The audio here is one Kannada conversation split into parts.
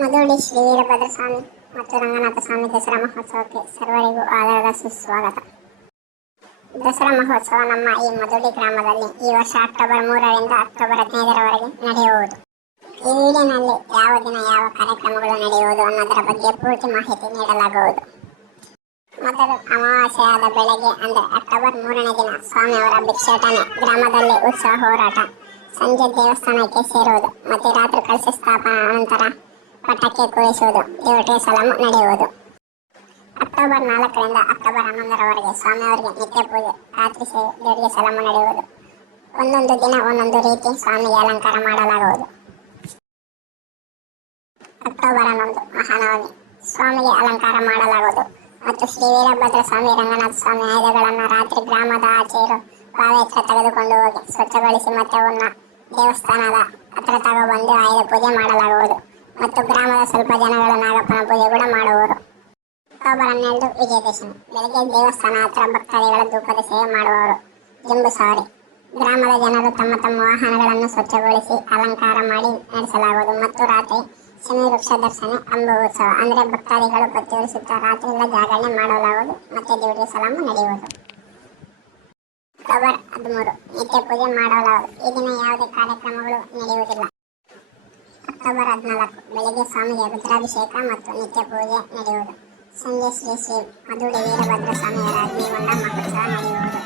ಮಧುಳಿ ಶ್ರೀ ವೀರಭದ್ರ ಸ್ವಾಮಿ ಮತ್ತು ರಂಗನಾಥ ಸ್ವಾಮಿ ದಸರಾ ಮಹೋತ್ಸವಕ್ಕೆ ಸರ್ವರಿಗೂ ಆಧಾರದ ಸುಸ್ವಾಗತ. ದಸರಾ ಮಹೋತ್ಸವ ನಮ್ಮ ಈ ಮಧುಳಿ ಗ್ರಾಮದಲ್ಲಿ ಈ ವರ್ಷ ಅಕ್ಟೋಬರ್ 3ರಿಂದ ಅಕ್ಟೋಬರ್ 15ರವರೆಗೆ ನಡೆಯುವುದು. ಈ ವಿಡಿಯೋನಲ್ಲಿ ಯಾವ ದಿನ ಯಾವ ಕಾರ್ಯಕ್ರಮಗಳು ನಡೆಯುವುದು ಅನ್ನೋದರ ಬಗ್ಗೆ ಪೂರ್ತಿ ಮಾಹಿತಿ ನೀಡಲಾಗುವುದು. ಮೊದಲು ಅಮಾವಾಸ್ಯೆಯಾದ ಬೆಳಗ್ಗೆ ಅಂದರೆ ಅಕ್ಟೋಬರ್ 3ನೇ ದಿನ ಸ್ವಾಮಿಯವರ ಭಿಕ್ಷಾಟನೆ, ಗ್ರಾಮದಲ್ಲಿ ಉತ್ಸವ ಹೋರಾಟ, ಸಂಜೆ ದೇವಸ್ಥಾನಕ್ಕೆ ಸೇರುವುದು ಮತ್ತು ರಾತ್ರಿ ಕಲಶ ಸ್ಥಾಪನಾ ನಂತರ ಪಟಾಕಿ ಕೂರಿಸುವುದು, ದೇವಟಿಗೆ ಸಲಾಮು ನಡೆಯುವುದು. ಅಕ್ಟೋಬರ್ 4ರಿಂದ ಅಕ್ಟೋಬರ್ 11ರವರೆಗೆ ಸ್ವಾಮಿಯವರಿಗೆ ನಿತ್ಯ ಪೂಜೆ, ರಾತ್ರಿ ಸೇವೆ, ದೇವರಿಗೆ ಸಲಾಮು ನಡೆಯುವುದು. ಒಂದೊಂದು ದಿನ ಒಂದೊಂದು ರೀತಿ ಸ್ವಾಮಿಗೆ ಅಲಂಕಾರ ಮಾಡಲಾಗುವುದು. ಅಕ್ಟೋಬರ್ 11 ಮಹಾನವಮಿ, ಸ್ವಾಮಿಗೆ ಅಲಂಕಾರ ಮಾಡಲಾಗುವುದು ಮತ್ತು ಶ್ರೀ ವೀರಭದ್ರ ಸ್ವಾಮಿ, ರಂಗನಾಥ ಸ್ವಾಮಿ ಆಯುಧಗಳನ್ನು ರಾತ್ರಿ ಗ್ರಾಮದ ಆಚೆ ಇರೋ ಬಾವಿ ಹತ್ರ ತೆಗೆದುಕೊಂಡು ಹೋಗಿ ಸ್ವಚ್ಛಗೊಳಿಸಿ ಮತ್ತೆ ಅವನ್ನ ದೇವಸ್ಥಾನದ ಹತ್ರ ತಗೊಬಂದು ಆಯುಧ ಪೂಜೆ ಮಾಡಲಾಗುವುದು ಮತ್ತು ಗ್ರಾಮದ ಸ್ವಲ್ಪ ಜನಗಳು ನಾಗಪ್ಪನ ಪೂಜೆ ಕೂಡ ಮಾಡುವರು. ಅಕ್ಟೋಬರ್ 12 ವಿಜಯದಶಮಿ, ಬೆಳಗ್ಗೆ ದೇವಸ್ಥಾನ ಹತ್ರ ಭಕ್ತಾದಿಗಳ ಧೂಪದ ಸೇವೆ ಮಾಡುವವರು. ಜಂಬೂ ಸವಾರಿ, ಗ್ರಾಮದ ಜನರು ತಮ್ಮ ತಮ್ಮ ವಾಹನಗಳನ್ನು ಸ್ವಚ್ಛಗೊಳಿಸಿ ಅಲಂಕಾರ ಮಾಡಿ ನಡೆಸಲಾಗುವುದು ಮತ್ತು ರಾತ್ರಿ ಶಮಿ ವೃಕ್ಷ ದರ್ಶನ ಅಂಬು ಉತ್ಸವ ಅಂದರೆ ಭಕ್ತಾದಿಗಳು ಪ್ರತಿಯೊಂದು ಸುತ್ತ ರಾತ್ರಿ ಎಲ್ಲ ಜಾಗರಣೆ ಮಾಡಲಾಗುವುದು ಮತ್ತು ದೇವರಿಗೆ ಸಲಾಮು ನಡೆಯುವುದು. ಅಕ್ಟೋಬರ್ 13 ನಿತ್ಯ ಪೂಜೆ ಮಾಡಲಾಗುವುದು. ಈ ದಿನ ಯಾವುದೇ ಕಾರ್ಯಕ್ರಮಗಳು ನಡೆಯುವುದಿಲ್ಲ. ಅಕ್ಟೋಬರ್ 14 ಬೆಳಿಗ್ಗೆ ಸ್ವಾಮಿಗೆ ರುದ್ರಾಭಿಷೇಕ ಮತ್ತು ನಿತ್ಯ ಪೂಜೆ ನಡೆಯುವುದು. ಸಂಜೆ ಶ್ರೀ ಶ್ರೀ ಮಧುಳಿ ವೀರಭದ್ರ ಸ್ವಾಮಿಯವರ ಅಗ್ನಿಗೊಂಡ ಮಹೋತ್ಸವ ನಡೆಯುವುದು.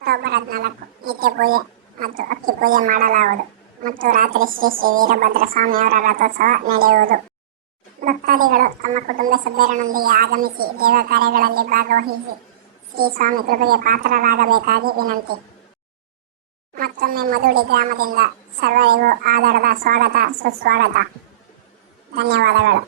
ಅಕ್ಟೋಬರ್ 14 ನಿತ್ಯ ಪೂಜೆ ಮತ್ತು ಅಕ್ಕಿ ಪೂಜೆ ಮಾಡಲಾಗುವುದು ಮತ್ತು ರಾತ್ರಿ ಶ್ರೀ ಶ್ರೀ ವೀರಭದ್ರ ಸ್ವಾಮಿಯವರ ರಥೋತ್ಸವ ನಡೆಯುವುದು. ಭಕ್ತಾದಿಗಳು ತಮ್ಮ ಕುಟುಂಬ ಸಭ್ಯರೊಂದಿಗೆ ಆಗಮಿಸಿ ದೇವ ಕಾರ್ಯಗಳಲ್ಲಿ ಭಾಗವಹಿಸಿ ಶ್ರೀ ಸ್ವಾಮಿ ಕೃಪೆಗೆ ಪಾತ್ರರಾಗಬೇಕಾಗಿ ವಿನಂತಿ. ಮತ್ತೊಮ್ಮೆ ಮಧುಳಿ ಗ್ರಾಮದಿಂದ ಸರ್ವರಿಗೂ ಆಧಾರದ ಸ್ವಾಗತ ಸುಸ್ವಾಗತ. ಧನ್ಯವಾದಗಳು.